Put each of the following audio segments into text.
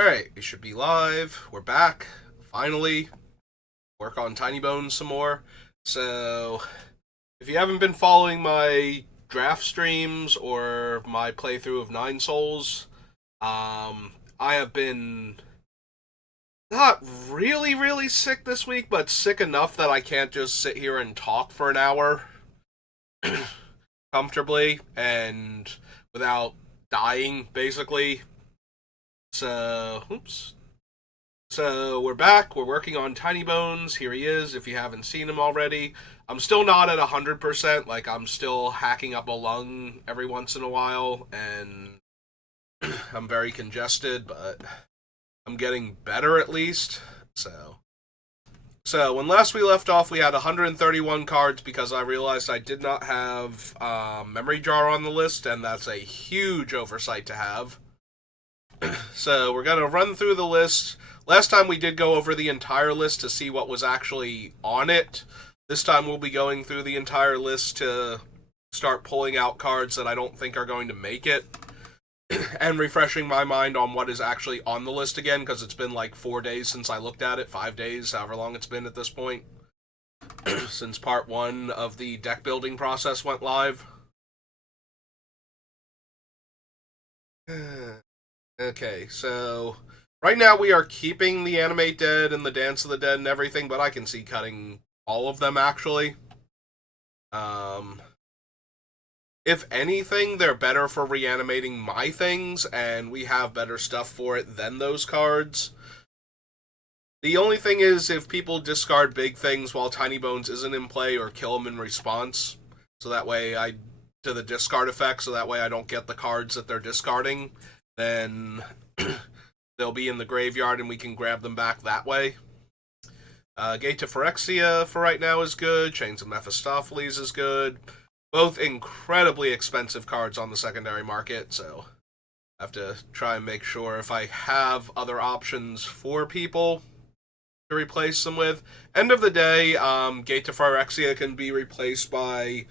Alright, we should be live. We're back. Finally. Work on Tinybones some more. So, if you haven't been following my draft streams or my playthrough of Nine Souls, I have been not really sick this week, but sick enough that I can't just sit here and talk for an hour comfortably and without dying, basically. So, oops. So we're back. We're working on Tinybones. Here he is. If you haven't seen him already, I'm still not at 100%. Like I'm still hacking up a lung every once in a while, and I'm very congested, but I'm getting better at least. So when last we left off, we had 131 cards because I realized I did not have Memory Jar on the list, and that's a huge oversight to have. So we're going to run through the list. Last time we did go over the entire list to see what was actually on it. This time we'll be going through the entire list to start pulling out cards that I don't think are going to make it. And refreshing my mind on what is actually on the list again, because it's been like 4 days since I looked at it. 5 days, however long it's been at this point. Since part 1 of the deck building process went live. Okay, so right now we are keeping the Animate Dead and the Dance of the Dead and everything, but I can see cutting all of them, actually. If anything, they're better for reanimating my things, and we have better stuff for it than those cards. The only thing is, if people discard big things while Tinybones isn't in play, or kill them in response, so that way to the discard effect, so that way I don't get the cards that they're discarding, then they'll be in the graveyard and we can grab them back that way. Gate to Phyrexia for right now is good. Chains of Mephistopheles is good. Both incredibly expensive cards on the secondary market, so I have to try and make sure if I have other options for people to replace them with. End of the day, Gate to Phyrexia can be replaced by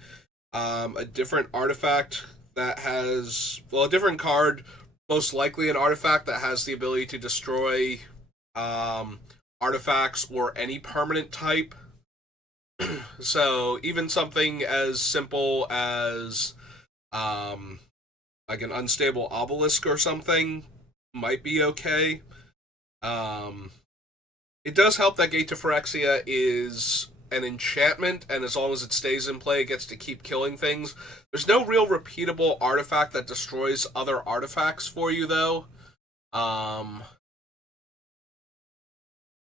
a different artifact that has, well, a different card, most likely an artifact that has the ability to destroy artifacts or any permanent type. So even something as simple as like an unstable obelisk or something might be okay. It does help that Gate to Phyrexia is an enchantment, and as long as it stays in play, it gets to keep killing things. There's no real repeatable artifact that destroys other artifacts for you, though.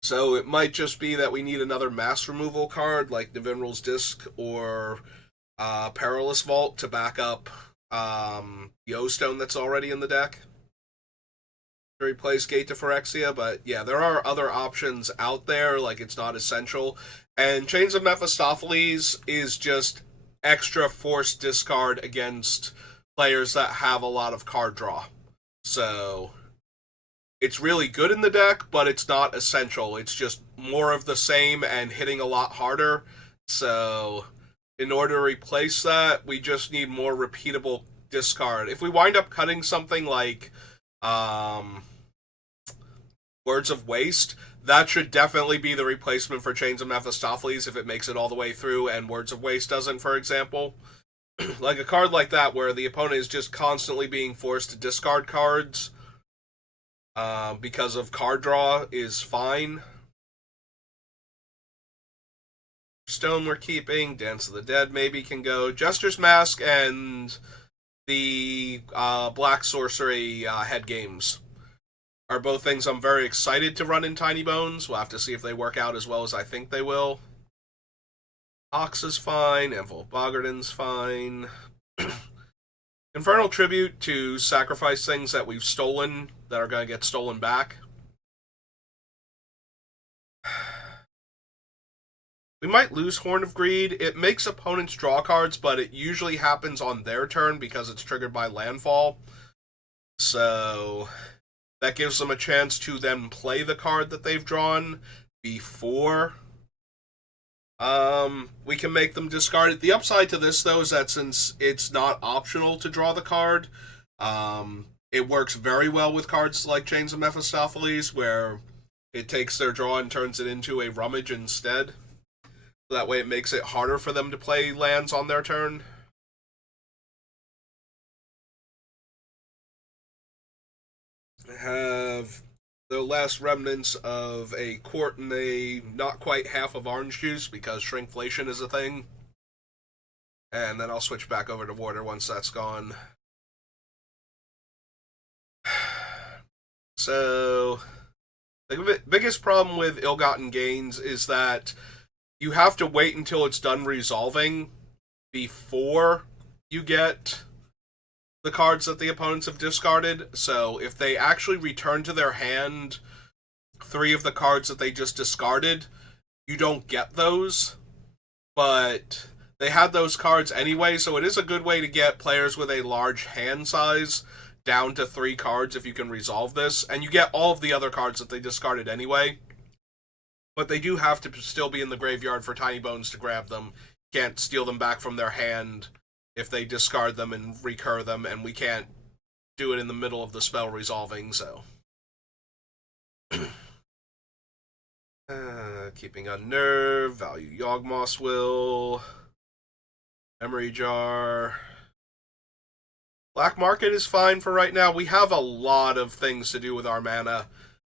So it might just be that we need another mass removal card, like Nevinral's Disc or Perilous Vault, to back up the O-Stone that's already in the deck to replace Gate to Phyrexia. But yeah, there are other options out there, like it's not essential. And Chains of Mephistopheles is just extra force discard against players that have a lot of card draw. So it's really good in the deck, but it's not essential. It's just more of the same and hitting a lot harder. So in order to replace that, we just need more repeatable discard. If we wind up cutting something like Words of Waste, that should definitely be the replacement for Chains of Mephistopheles if it makes it all the way through and Words of Waste doesn't, for example. Like a card like that where the opponent is just constantly being forced to discard cards because of card draw is fine. Stone we're keeping. Dance of the Dead maybe can go. Jester's Mask and the Black Sorcery Head Games are both things I'm very excited to run in Tinybones. We'll have to see if they work out as well as I think they will. Ox is fine. Envel Bogarden's fine. Infernal Tribute to sacrifice things that we've stolen that are going to get stolen back. We might lose Horn of Greed. It makes opponents draw cards, but it usually happens on their turn because it's triggered by landfall. So that gives them a chance to then play the card that they've drawn before we can make them discard it. The upside to this, though, is that since it's not optional to draw the card, It works very well with cards like Chains of Mephistopheles, where it takes their draw and turns it into a rummage instead. So that way it makes it harder for them to play lands on their turn. I have the last remnants of a quart and a not quite half of orange juice because shrinkflation is a thing. And then I'll switch back over to water once that's gone. So, the biggest problem with ill-gotten gains is that you have to wait until it's done resolving before you get the cards that the opponents have discarded. So if they actually return to their hand 3 of the cards that they just discarded, you don't get those. But they had those cards anyway, so it is a good way to get players with a large hand size down to 3 cards if you can resolve this. And you get all of the other cards that they discarded anyway. But they do have to still be in the graveyard for Tinybones to grab them. Can't steal them back from their hand if they discard them and recur them, and we can't do it in the middle of the spell resolving, so. Keeping Unnerve, Value Yawgmoth's Will, Memory Jar. Black Market is fine for right now. We have a lot of things to do with our mana,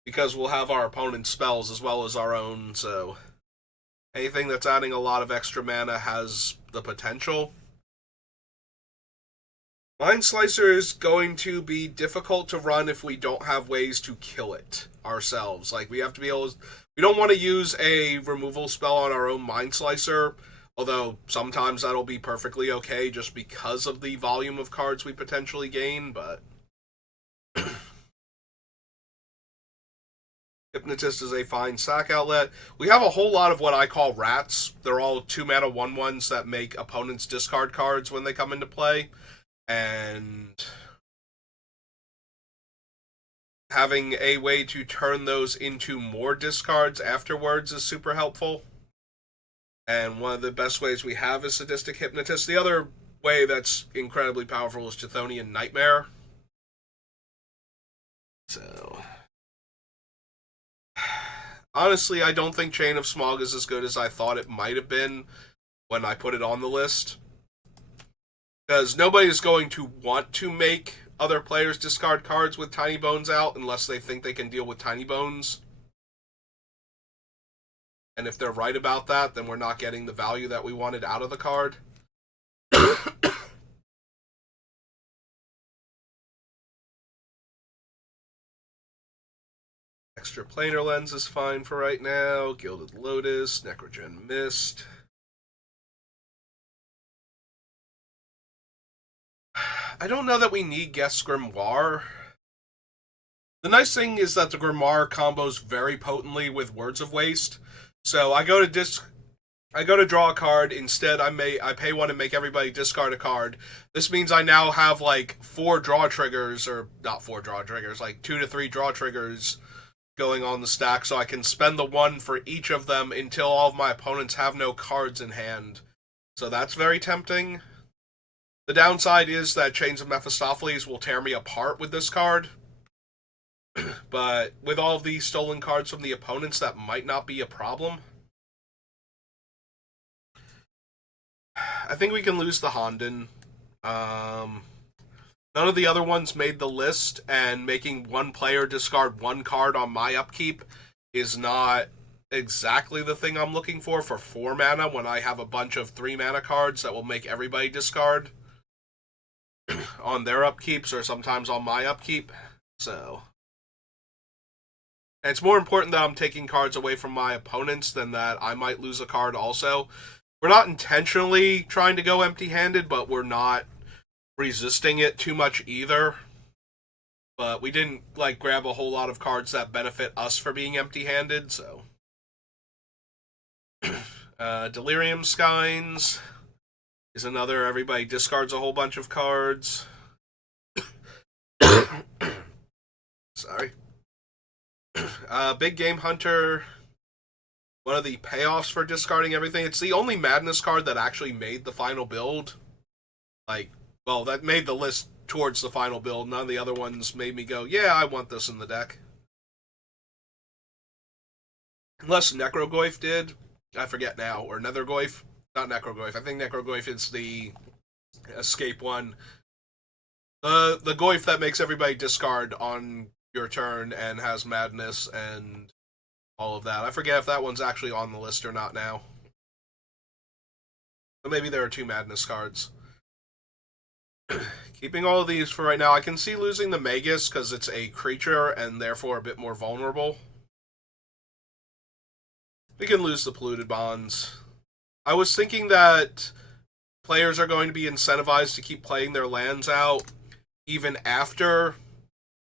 because we'll have our opponent's spells as well as our own, so anything that's adding a lot of extra mana has the potential. Mind Slicer is going to be difficult to run if we don't have ways to kill it ourselves. Like, we have to be able to, we don't want to use a removal spell on our own Mind Slicer, although sometimes that'll be perfectly okay just because of the volume of cards we potentially gain, but Hypnotist is a fine sack outlet. We have a whole lot of what I call rats. They're all 2-mana 1/1s that make opponents discard cards when they come into play. And having a way to turn those into more discards afterwards is super helpful. And one of the best ways we have is Sadistic Hypnotist. The other way that's incredibly powerful is Chthonian Nightmare. So, honestly, I don't think Chain of Smog is as good as I thought it might have been when I put it on the list. Because nobody is going to want to make other players discard cards with Tinybones out unless they think they can deal with Tinybones. And if they're right about that, then we're not getting the value that we wanted out of the card. Extra Planar Lens is fine for right now. Gilded Lotus, Necrogen Mist. I don't know that we need Guest Grimoire. The nice thing is that the Grimoire combos very potently with Words of Waste. So I go to draw a card. Instead, I pay 1 and make everybody discard a card. This means I now have like 4 draw triggers, or not 4 draw triggers, like 2 to 3 draw triggers going on the stack. So I can spend the 1 for each of them until all of my opponents have no cards in hand. So that's very tempting. The downside is that Chains of Mephistopheles will tear me apart with this card. But with all of these stolen cards from the opponents, that might not be a problem. I think we can lose the Honden. None of the other ones made the list, and making 1 player discard 1 card on my upkeep is not exactly the thing I'm looking for 4 mana when I have a bunch of 3 mana cards that will make everybody discard on their upkeeps or sometimes on my upkeep. So, and it's more important that I'm taking cards away from my opponents than that I might lose a card also. We're not intentionally trying to go empty-handed, but we're not resisting it too much either. But we didn't like grab a whole lot of cards that benefit us for being empty-handed, so. Delirium Skynes is another, everybody discards a whole bunch of cards. Sorry. Big Game Hunter, one of the payoffs for discarding everything. It's the only Madness card that actually made the final build. Like, well, that made the list towards the final build. None of the other ones made me go, yeah, I want this in the deck. Unless Necrogoyf did. I forget now. Or Nethergoyf. Not Necrogoyf. I think Necrogoyf is the escape one. The Goyf that makes everybody discard on your turn and has madness and all of that. I forget if that one's actually on the list or not now. But maybe there are 2 madness cards. Keeping all of these for right now. I can see losing the Magus because it's a creature and therefore a bit more vulnerable. We can lose the Polluted Bonds. I was thinking that players are going to be incentivized to keep playing their lands out even after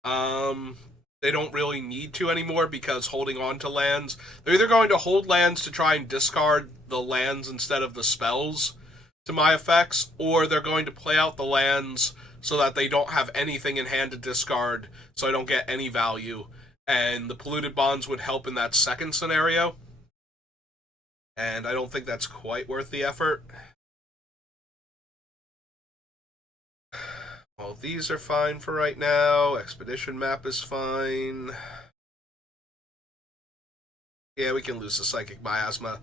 they don't really need to anymore, because holding on to lands, they're either going to hold lands to try and discard the lands instead of the spells to my effects, or they're going to play out the lands so that they don't have anything in hand to discard, so I don't get any value. And the Polluted Bonds would help in that second scenario. And I don't think that's quite worth the effort. Well, these are fine for right now. Expedition map is fine. Yeah, we can lose the Psychic Miasma.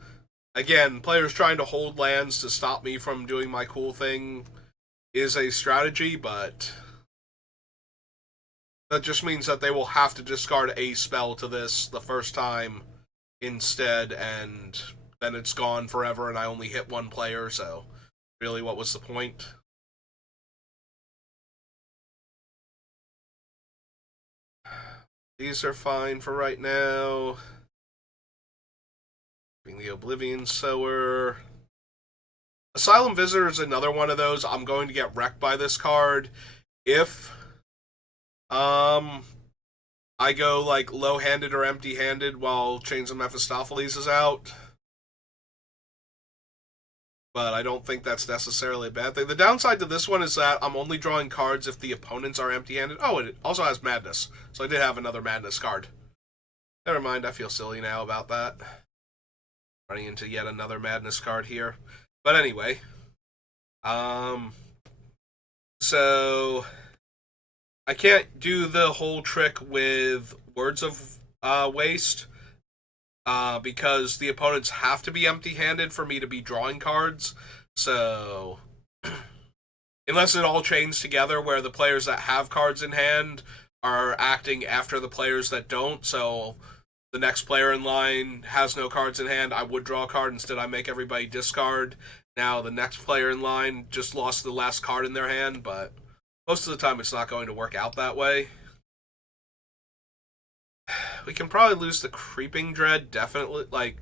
Again, players trying to hold lands to stop me from doing my cool thing is a strategy, but that just means that they will have to discard a spell to this the first time instead, and then it's gone forever and I only hit one player, so really what was the point? These are fine for right now. Being the Oblivion Sower. Asylum Visitor is another one of those. I'm going to get wrecked by this card if I go like low-handed or empty-handed while Chains of Mephistopheles is out. But I don't think that's necessarily a bad thing. The downside to this one is that I'm only drawing cards if the opponents are empty-handed. Oh, it also has Madness. So I did have another Madness card. Never mind, I feel silly now about that. Running into yet another Madness card here. But anyway. So I can't do the whole trick with Words of Waste. Because the opponents have to be empty-handed for me to be drawing cards. So unless it all chains together where the players that have cards in hand are acting after the players that don't, so the next player in line has no cards in hand, I would draw a card, instead I make everybody discard. Now the next player in line just lost the last card in their hand, but most of the time it's not going to work out that way. We can probably lose the Creeping Dread, definitely. Like,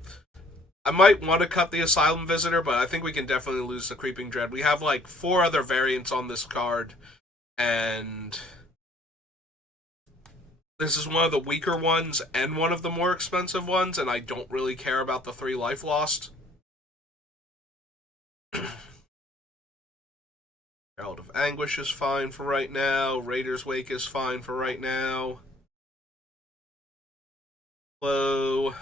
I might want to cut the Asylum Visitor, but I think we can definitely lose the Creeping Dread. We have like 4 other variants on this card, and this is one of the weaker ones and one of the more expensive ones, and I don't really care about the 3 life lost. Herald of Anguish is fine for right now. Raider's Wake is fine for right now. Low.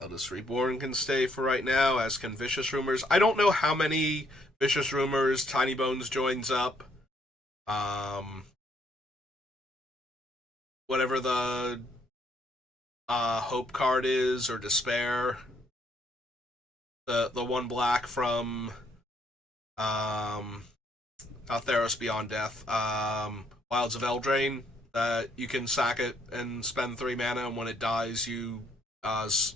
Eldest Reborn can stay for right now, as can Vicious Rumors. I don't know how many Vicious Rumors Tinybones joins up. Whatever the Hope card is, or Despair. The one black from Theros Beyond Death. Wilds of Eldraine. That you can sack it and spend 3 mana, and when it dies, you Scry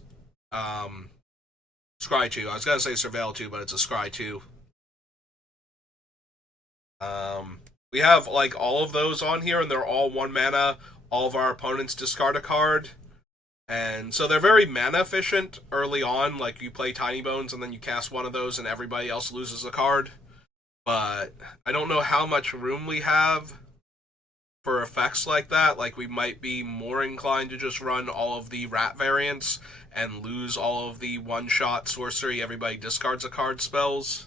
2. I was gonna say Surveil 2, but it's a Scry 2. We have like all of those on here, and they're all 1 mana. All of our opponents discard a card, and so they're very mana efficient early on. Like, you play Tinybones, and then you cast one of those, and everybody else loses a card. But I don't know how much room we have for effects like that. Like, we might be more inclined to just run all of the rat variants and lose all of the one-shot sorcery, everybody discards a card spells.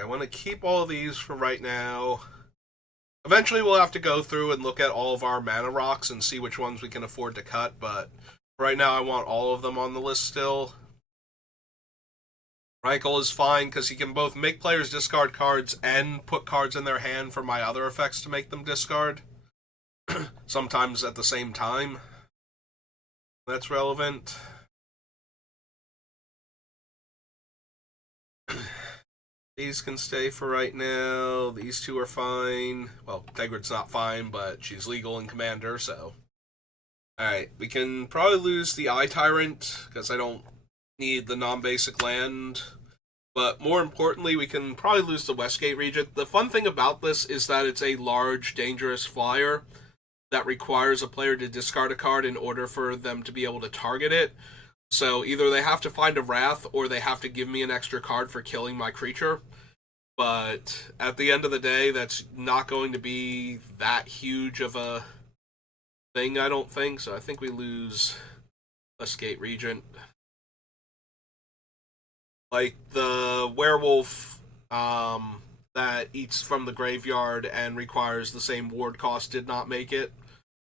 I want to keep all of these for right now. Eventually we'll have to go through and look at all of our mana rocks and see which ones we can afford to cut, but right now I want all of them on the list still. Rankle is fine because he can both make players discard cards and put cards in their hand for my other effects to make them discard. Sometimes at the same time. That's relevant. These can stay for right now. These two are fine. Well, Tegrid's not fine, but she's legal in Commander, so. Alright, we can probably lose the Eye Tyrant, because I don't need the non-basic land. But more importantly, we can probably lose the Westgate Regent. The fun thing about this is that it's a large, dangerous flyer that requires a player to discard a card in order for them to be able to target it. So either they have to find a Wrath, or they have to give me an extra card for killing my creature. But at the end of the day, that's not going to be that huge of a thing, I don't think. So I think we lose Westgate Regent. Like the werewolf that eats from the graveyard and requires the same ward cost did not make it.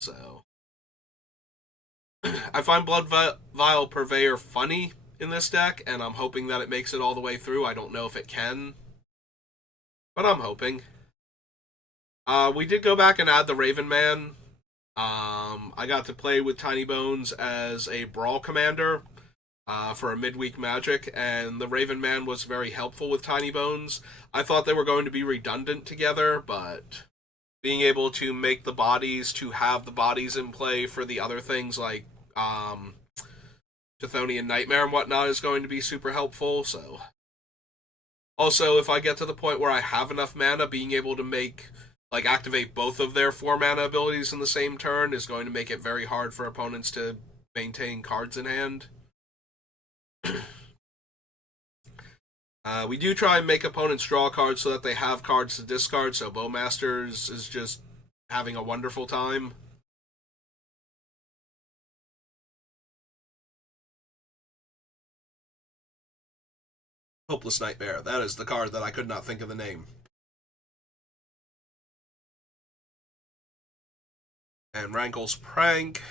So I find Blood Vial Purveyor funny in this deck, and I'm hoping that it makes it all the way through. I don't know if it can, but I'm hoping. We did go back and add the Raven Man. I got to play with Tinybones as a Brawl Commander for a midweek Magic, and the Raven Man was very helpful with Tinybones. I thought they were going to be redundant together, but being able to make the bodies, to have the bodies in play for the other things like Chthonian Nightmare and whatnot is going to be super helpful. So, also, if I get to the point where I have enough mana, being able to make, like, activate both of their 4 mana abilities in the same turn is going to make it very hard for opponents to maintain cards in hand. We do try and make opponents draw cards so that they have cards to discard, so Bowmasters is just having a wonderful time. Hopeless Nightmare. That is the card that I could not think of the name. And Rankle's Prank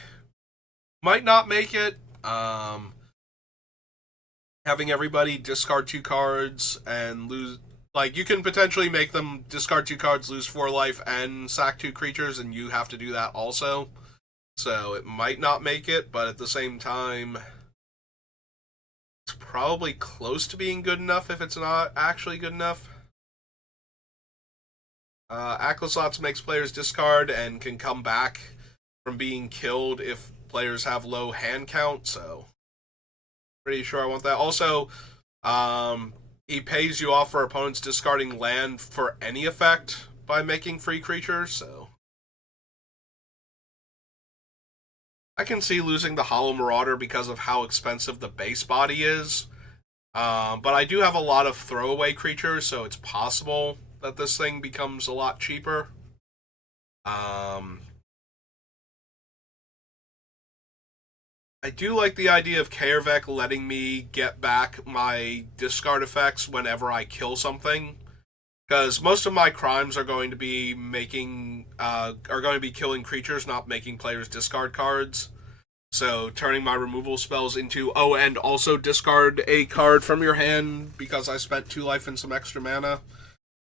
might not make it. Having everybody discard 2 cards and lose... Like, you can potentially make them discard 2 cards, lose 4 life, and sack 2 creatures, and you have to do that also. So it might not make it, but at the same time, it's probably close to being good enough if it's not actually good enough. Aclyslots makes players discard and can come back from being killed if players have low hand count, so pretty sure I want that. Also, he pays you off for opponents discarding land for any effect by making free creatures, so I can see losing the Hollow Marauder because of how expensive the base body is. But I do have a lot of throwaway creatures, so it's possible that this thing becomes a lot cheaper. I do like the idea of Kaervek letting me get back my discard effects whenever I kill something, because most of my crimes are going to be killing creatures, not making players discard cards. So turning my removal spells into, oh, and also discard a card from your hand because I spent 2 life and some extra mana,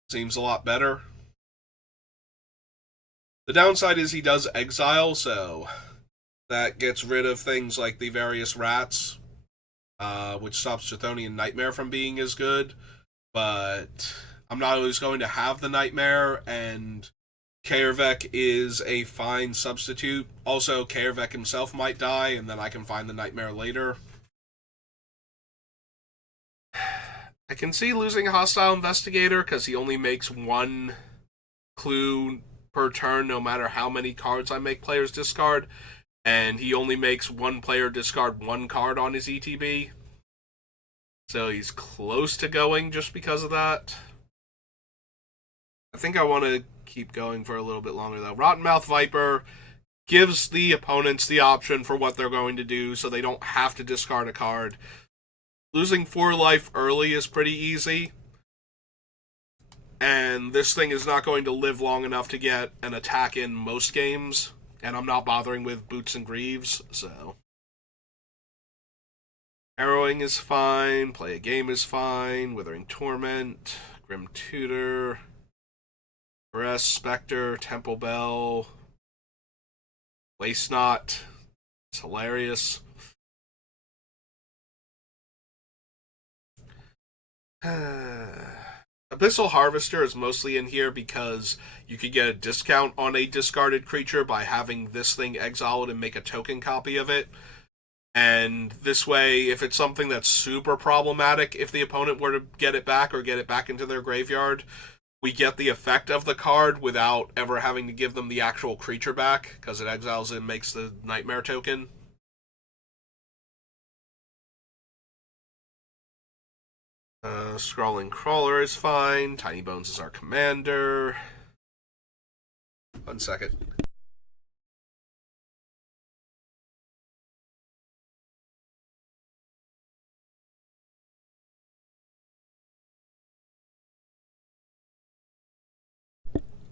seems a lot better. The downside is he does exile, so that gets rid of things like the various rats, which stops Chthonian Nightmare from being as good. But I'm not always going to have the Nightmare, and Kaervek is a fine substitute. Also, Kaervek himself might die, and then I can find the Nightmare later. I can see losing a Hostile Investigator, because he only makes 1 clue per turn, no matter how many cards I make players discard. And he only makes 1 player discard 1 card on his ETB. So he's close to going just because of that. I think I want to keep going for a little bit longer, though. Rottenmouth Viper gives the opponents the option for what they're going to do, so they don't have to discard a card. Losing 4 life early is pretty easy. And this thing is not going to live long enough to get an attack in most games. And I'm not bothering with Boots and Greaves, so. Harrowing is fine. Play a Game is fine. Withering Torment. Grim Tutor. Caress, Spectre, Temple Bell. Waste Not. It's hilarious. Abyssal Harvester is mostly in here because you could get a discount on a discarded creature by having this thing exiled and make a token copy of it. And this way, if it's something that's super problematic, if the opponent were to get it back or get it back into their graveyard, we get the effect of the card without ever having to give them the actual creature back, because it exiles and makes the Nightmare token. Scrawling Crawler is fine. Tinybones is our commander. 1 second.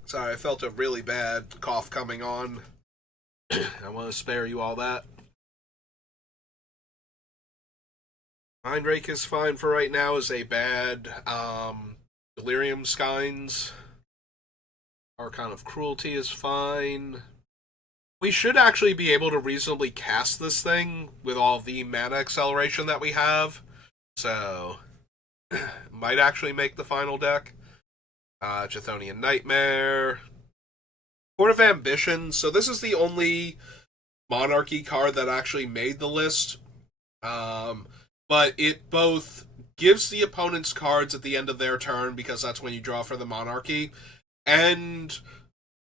Sorry, I felt a really bad cough coming on. I want to spare you all that. Mindrake is fine for right now as a bad. Delirium Skynes. Archon of Cruelty is fine. We should actually be able to reasonably cast this thing with all the mana acceleration that we have. So, might actually make the final deck. Chthonian Nightmare. Court of Ambition. So this is the only Monarchy card that actually made the list. But it both gives the opponent's cards at the end of their turn, because that's when you draw for the Monarchy, and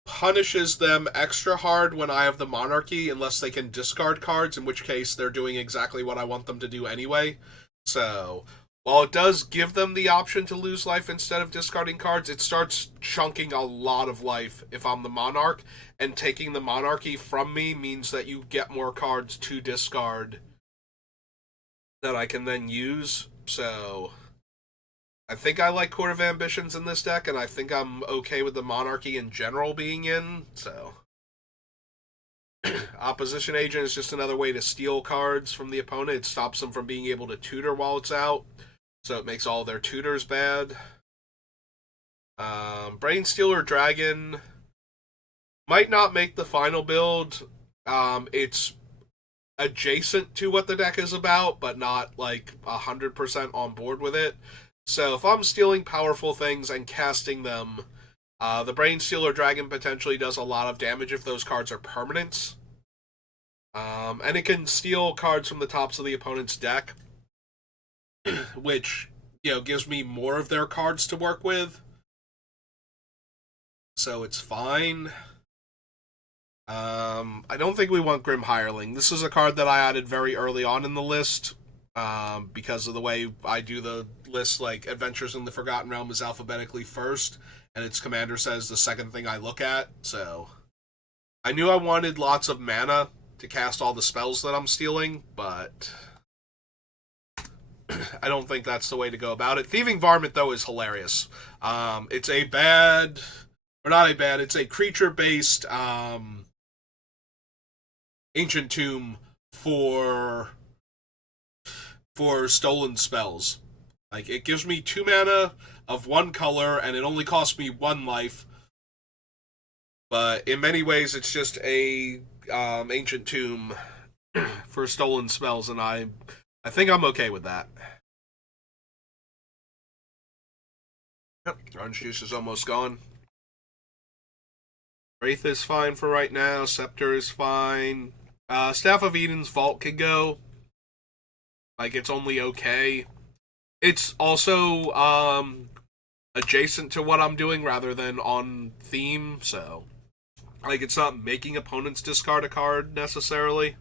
punishes them extra hard when I have the Monarchy, unless they can discard cards, in which case they're doing exactly what I want them to do anyway. So, while it does give them the option to lose life instead of discarding cards, it starts chunking a lot of life if I'm the Monarch, and taking the Monarchy from me means that you get more cards to discard that I can then use. So, I think I like Court of Ambitions in this deck, and I think I'm okay with the Monarchy in general being in, so. Opposition Agent is just another way to steal cards from the opponent. It stops them from being able to tutor while it's out, so it makes all their tutors bad. Brainstealer Dragon might not make the final build. It's adjacent to what the deck is about, but not like 100% on board with it. So if I'm stealing powerful things and casting them, the Brainstealer Dragon potentially does a lot of damage if those cards are permanents. And it can steal cards from the tops of the opponent's deck, which, gives me more of their cards to work with. So it's fine. I don't think we want Grim Hireling. This is a card that I added very early on in the list, because of the way I do the list. Like, Adventures in the Forgotten Realm is alphabetically first, and its commander says the second thing I look at, so I knew I wanted lots of mana to cast all the spells that I'm stealing, but I don't think that's the way to go about it. Thieving Varmint, though, is hilarious. It's a bad, or not a bad, it's a creature-based, Ancient Tomb for stolen spells. Like, it gives me 2 mana of 1 color, and it only costs me 1 life. But in many ways, it's just a Ancient Tomb for stolen spells, and I think I'm okay with that. Yep, orange juice is almost gone. Wraith is fine for right now. Scepter is fine. Staff of Eden's Vault could go. Like, it's only okay. It's also adjacent to what I'm doing rather than on theme, so like, it's not making opponents discard a card necessarily.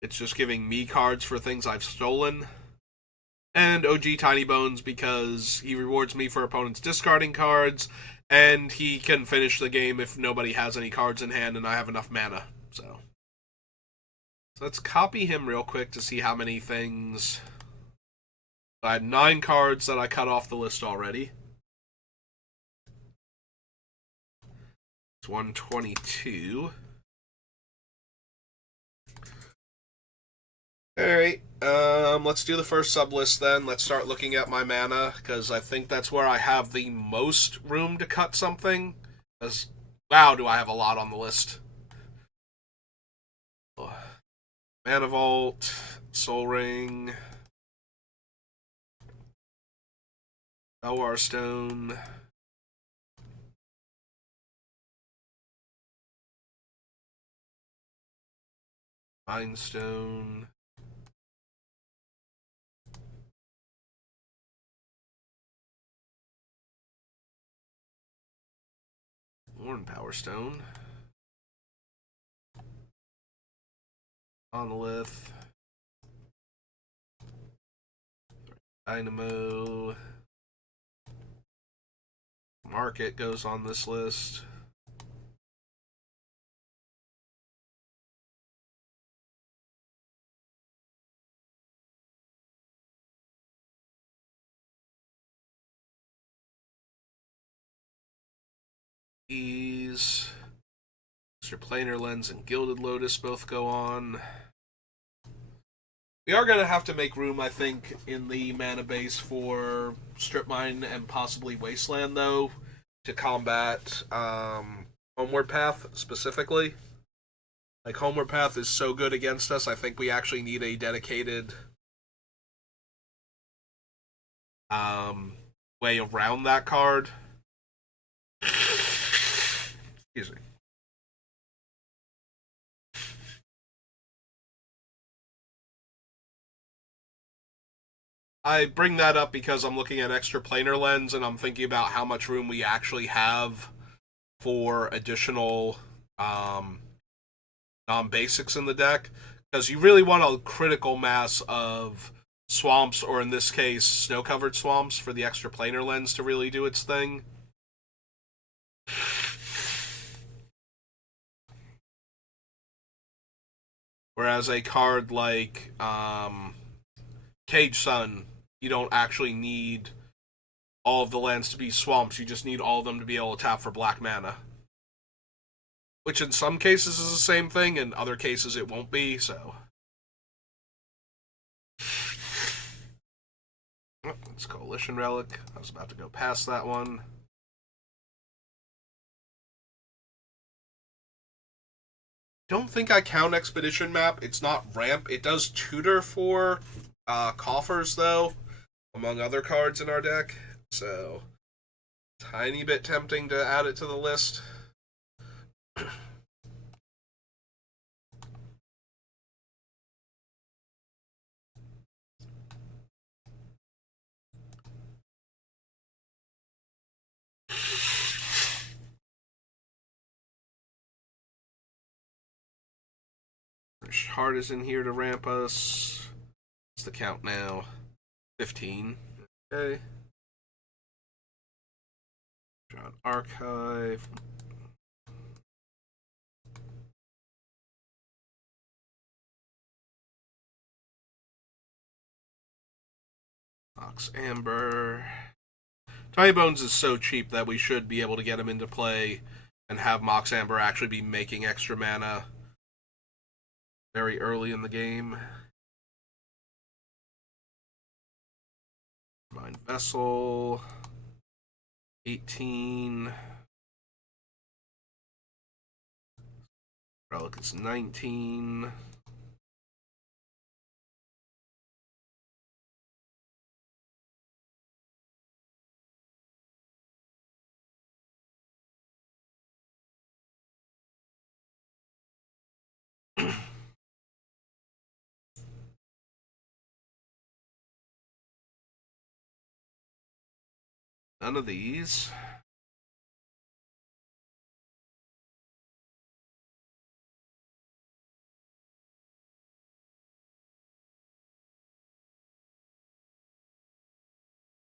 It's just giving me cards for things I've stolen. And OG Tinybones, because he rewards me for opponents discarding cards, and he can finish the game if nobody has any cards in hand and I have enough mana. So let's copy him real quick to see how many things. I had 9 cards that I cut off the list already. It's 122. Alright, let's do the first sublist then. Let's start looking at my mana, because I think that's where I have the most room to cut something. Because, wow, do I have a lot on the list. Mana Vault, Soul Ring, Belwar Stone, Mind Stone, Warren Power Stone, Monolith, Dynamo, Market goes on this list. Ease, Mr. Planar Lens and Gilded Lotus both go on. We are going to have to make room, I think, in the mana base for Strip Mine and possibly Wasteland, though, to combat Homeward Path specifically. Like, Homeward Path is so good against us, I think we actually need a dedicated way around that card. Excuse me. I bring that up because I'm looking at Extra Planar Lens and I'm thinking about how much room we actually have for additional non-basics in the deck. Because you really want a critical mass of swamps, or in this case, snow-covered swamps, for the Extra Planar Lens to really do its thing. Whereas a card like Cage Sun, you don't actually need all of the lands to be swamps, you just need all of them to be able to tap for black mana. Which in some cases is the same thing, in other cases it won't be, so. Oh, it's Coalition Relic. I was about to go past that one. Don't think I count Expedition Map. It's not ramp. It does tutor for coffers, though, among other cards in our deck. So, tiny bit tempting to add it to the list. Heart is in here to ramp us. What's the count now? 15. Okay. Drawn Archive. Mox Amber. Tinybones is so cheap that we should be able to get him into play and have Mox Amber actually be making extra mana very early in the game. Mind Vessel. 18. Relic is 19. None of these.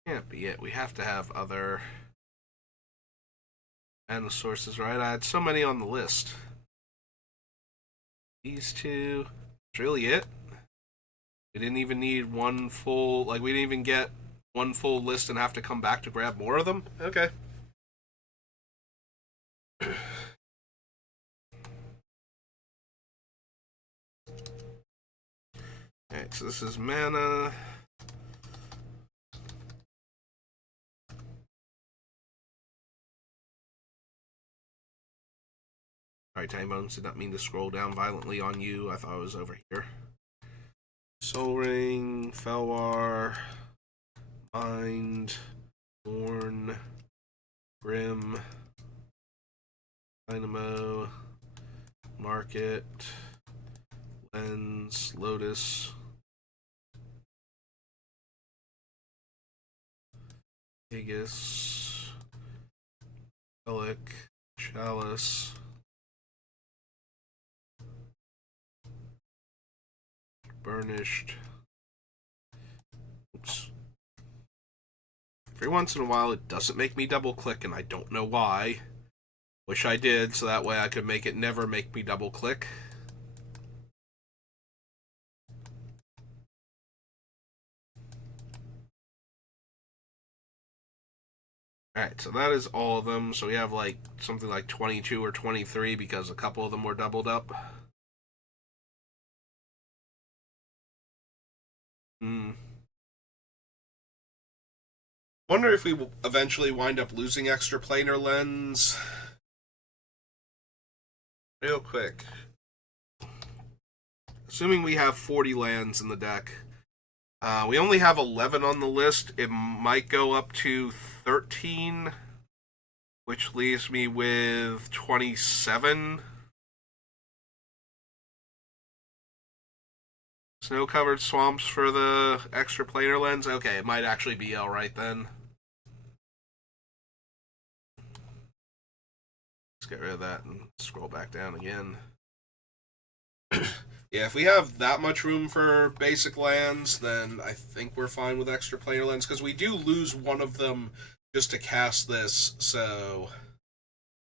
Can't be it. We have to have other mana sources, right? I had so many on the list. These two. That's really it. We didn't even need one full, like, we didn't even get one full list and have to come back to grab more of them? Okay. Alright, so this is mana. Alright, Tinybones, did not mean to scroll down violently on you. I thought I was over here. Soul Ring, Felwar, Mind, Thorn, Grim, Dynamo, Market, Lens, Lotus, Vegas, Relic, Chalice, Burnished. Oops. Every once in a while it doesn't make me double click and I don't know why. Wish I did, so that way I could make it never make me double click. Alright, so that is all of them. So we have like something like 22 or 23 because a couple of them were doubled up. Wonder if we will eventually wind up losing extra planar lens. Real quick. Assuming we have 40 lands in the deck. We only have 11 on the list. It might go up to 13, which leaves me with 27. Snow-covered swamps for the extra planar lens? Okay, it might actually be alright then. Let's get rid of that and scroll back down again. Yeah, if we have that much room for basic lands, then I think we're fine with extra planar lands, because we do lose one of them just to cast this, so...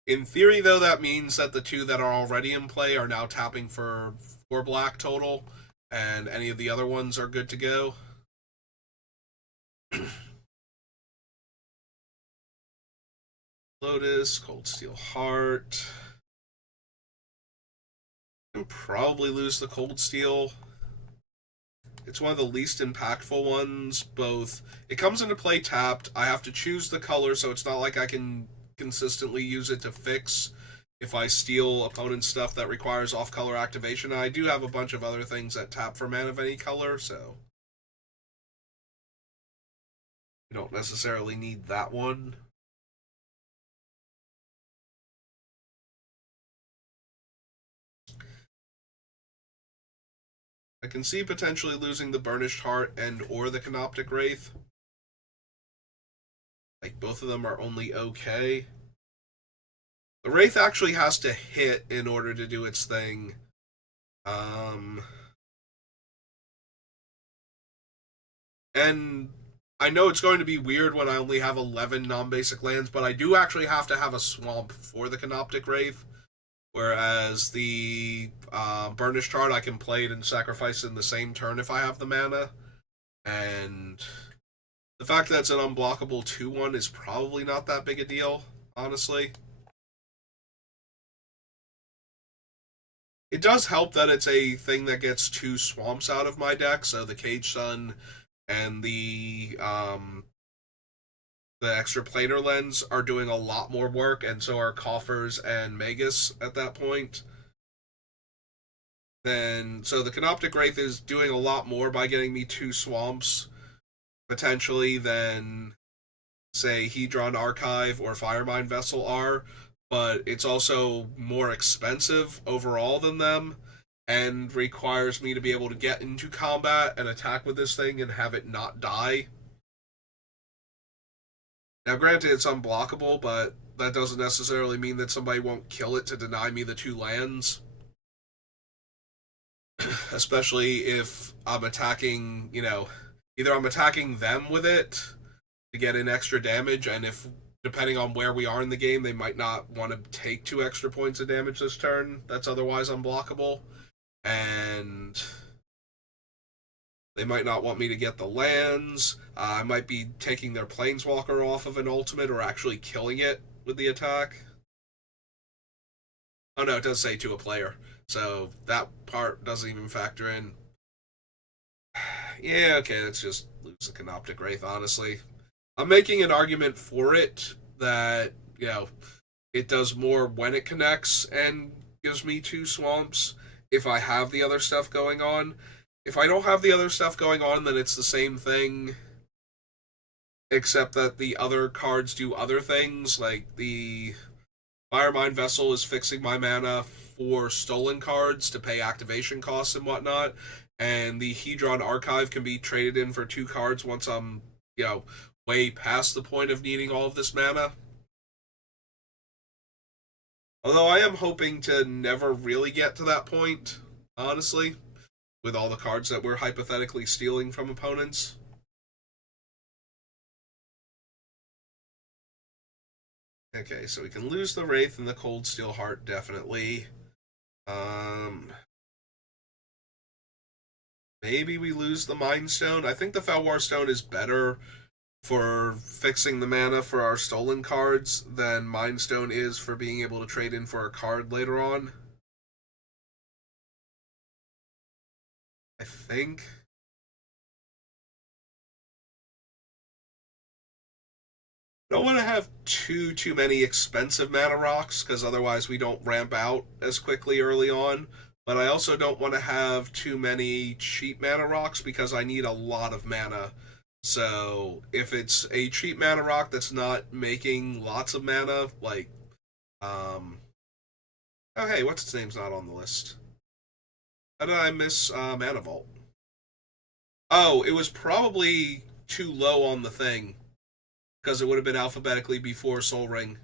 In theory, though, that means that the two that are already in play are now tapping for 4 black total, and any of the other ones are good to go. Lotus, Cold Steel Heart... And probably lose the Cold Steel. It's one of the least impactful ones, both. It comes into play tapped. I have to choose the color, so it's not like I can consistently use it to fix if I steal opponent's stuff that requires off-color activation. I do have a bunch of other things that tap for mana of any color, so we don't necessarily need that one. I can see potentially losing the Burnished Heart and or the Canoptic Wraith. Like, both of them are only okay. The Wraith actually has to hit in order to do its thing. And I know it's going to be weird when I only have 11 non-basic lands, but I do actually have to have a swamp for the Canoptic Wraith. Whereas the Burnished Heart, I can play it and sacrifice it in the same turn if I have the mana. And the fact that it's an unblockable 2-1 is probably not that big a deal, honestly. It does help that it's a thing that gets 2 swamps out of my deck, so the Cage Sun and the extra planar lens are doing a lot more work, and so are Coffers and Magus at that point. Then, so the Canoptic Wraith is doing a lot more by getting me 2 swamps, potentially, than, say, Hedron Archive or Firemind Vessel are, but it's also more expensive overall than them, and requires me to be able to get into combat and attack with this thing and have it not die. Now, granted, it's unblockable, but that doesn't necessarily mean that somebody won't kill it to deny me the 2 lands. Especially if I'm attacking, either I'm attacking them with it to get in extra damage, and if, depending on where we are in the game, they might not want to take 2 extra points of damage this turn that's otherwise unblockable. And they might not want me to get the lands. I might be taking their Planeswalker off of an ultimate or actually killing it with the attack. Oh no, it does say to a player. So that part doesn't even factor in. Yeah, okay, let's just lose the Canoptic Wraith, honestly. I'm making an argument for it that, it does more when it connects and gives me two swamps if I have the other stuff going on. If I don't have the other stuff going on, then it's the same thing, except that the other cards do other things, like the Firemind Vessel is fixing my mana for stolen cards to pay activation costs and whatnot, and the Hedron Archive can be traded in for two cards once I'm, way past the point of needing all of this mana. Although I am hoping to never really get to that point, honestly, with all the cards that we're hypothetically stealing from opponents. Okay, so we can lose the Wraith and the Cold Steel Heart, definitely. Maybe we lose the Mind Stone. I think the Felwar Stone is better for fixing the mana for our stolen cards than Mind Stone is for being able to trade in for a card later on. I think. I don't want to have too many expensive mana rocks because otherwise we don't ramp out as quickly early on. But I also don't want to have too many cheap mana rocks because I need a lot of mana. So if it's a cheap mana rock that's not making lots of mana, like, oh hey, what's its name's not on the list? How did I miss Mana Vault? Oh, it was probably too low on the thing because it would have been alphabetically before Soul Ring.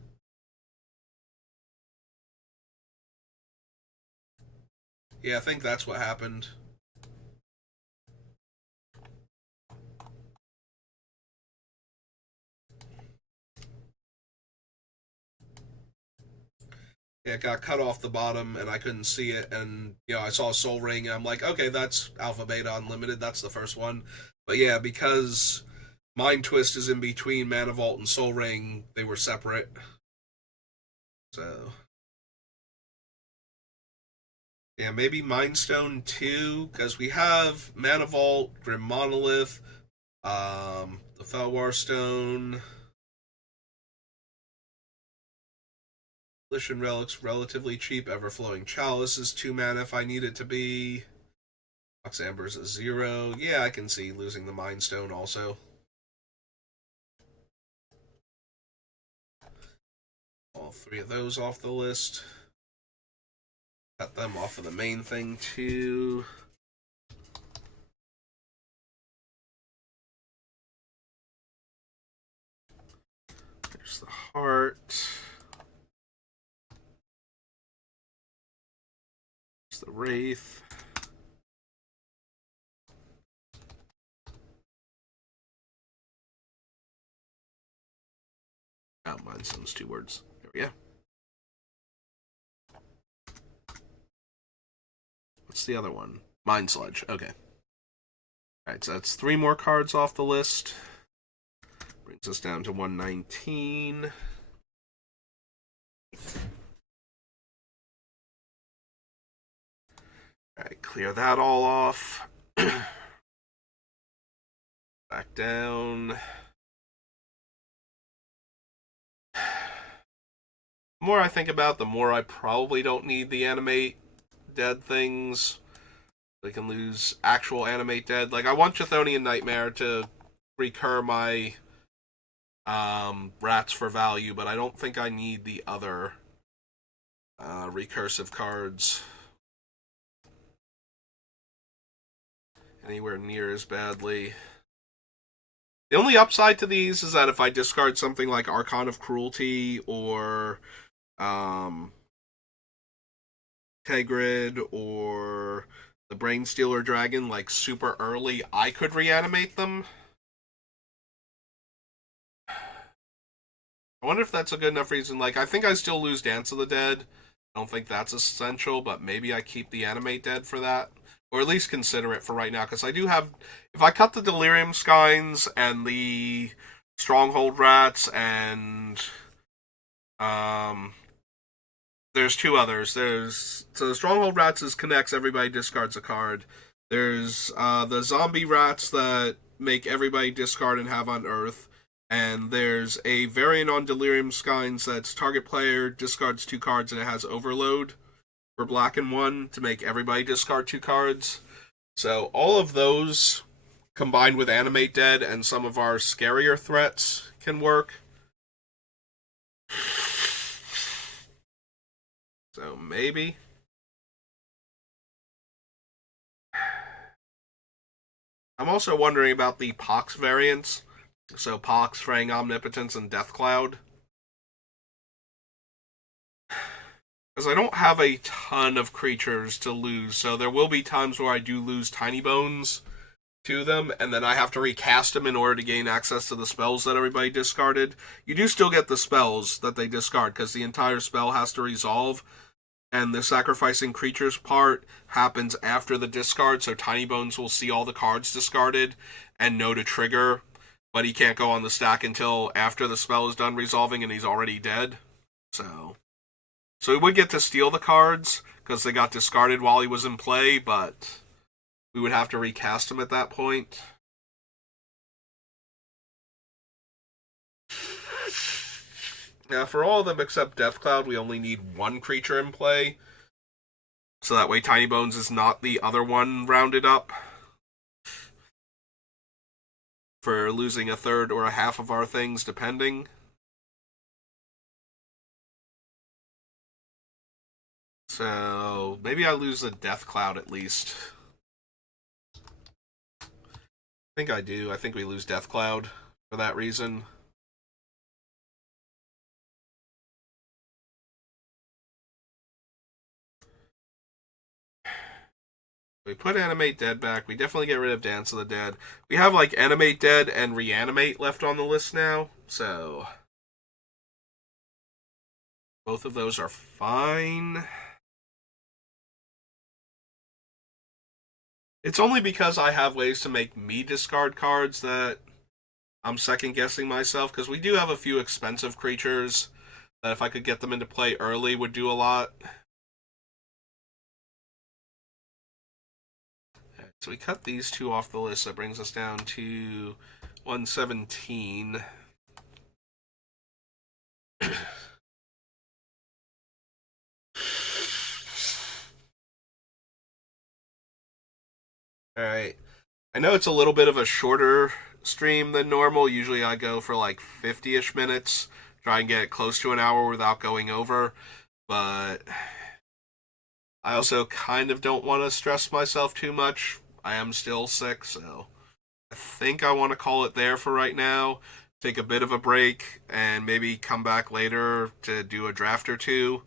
Yeah, I think that's what happened. Yeah, it got cut off the bottom and I couldn't see it, and I saw Soul Ring and I'm like, okay, that's Alpha Beta Unlimited, that's the first one. But yeah, because Mind Twist is in between Mana Vault and Soul Ring, they were separate. So yeah, maybe Mind Stone 2, because we have Mana Vault, Grim Monolith, the Felwar Stone, Volition Relics, relatively cheap, Everflowing Chalice is 2 mana if I need it to be. Ox Amber's a 0. Yeah, I can see losing the Mind Stone also. All 3 of those off the list. Cut them off of the main thing too. There's the heart. There's the wraith. Oh, Mind Stone's 2 words. There we go. What's the other one? Mind Sludge. Okay. Alright, so that's 3 more cards off the list. Brings us down to 119. Alright, clear that all off. Back down. The more I think about, the more I probably don't need the animate dead things. They can lose actual animate dead. Like, I want Chthonian Nightmare to recur my rats for value, but I don't think I need the other recursive cards anywhere near as badly. The only upside to these is that if I discard something like Archon of Cruelty or Tegrid or the Brainstealer Dragon, like, super early, I could reanimate them. I wonder if that's a good enough reason. Like, I think I still lose Dance of the Dead. I don't think that's essential, but maybe I keep the Animate Dead for that. Or at least consider it for right now, because I do have... If I cut the Delirium Skynes and the Stronghold Rats and... there's 2 others. So the Stronghold Rats is connects, everybody discards a card. There's the zombie rats that make everybody discard and have unearth. And there's a variant on Delirium Skynes that's target player discards 2 cards and it has overload for black and 1 to make everybody discard 2 cards. So all of those combined with Animate Dead and some of our scarier threats can work. So maybe. I'm also wondering about the Pox variants. So Pox, Fraying Omnipotence, and Death Cloud. Because I don't have a ton of creatures to lose, so there will be times where I do lose Tinybones to them, and then I have to recast them in order to gain access to the spells that everybody discarded. You do still get the spells that they discard, because the entire spell has to resolve, and the sacrificing creatures part happens after the discard, so Tinybones will see all the cards discarded and know to trigger, but he can't go on the stack until after the spell is done resolving and he's already dead. So he would get to steal the cards, because they got discarded while he was in play, but we would have to recast him at that point. Now, for all of them except Death Cloud, we only need 1 creature in play. So that way Tinybones is not the other one rounded up for losing a third or a half of our things, depending. So maybe I lose the Death Cloud at least. I think I do. I think we lose Death Cloud for that reason. We put Animate Dead back. We definitely get rid of Dance of the Dead. We have like Animate Dead and Reanimate left on the list now, so both of those are fine. It's only because I have ways to make me discard cards that I'm second guessing myself, because we do have a few expensive creatures that if I could get them into play early would do a lot. So we cut these 2 off the list. That brings us down to 117. Alright. I know it's a little bit of a shorter stream than normal. Usually I go for like 50-ish minutes. Try and get close to an hour without going over. But I also kind of don't want to stress myself too much. I am still sick, so I think I want to call it there for right now. Take a bit of a break and maybe come back later to do a draft or 2.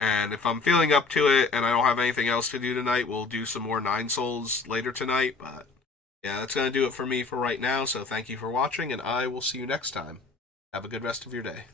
And if I'm feeling up to it and I don't have anything else to do tonight, we'll do some more 9 Souls later tonight. But yeah, that's going to do it for me for right now. So thank you for watching, and I will see you next time. Have a good rest of your day.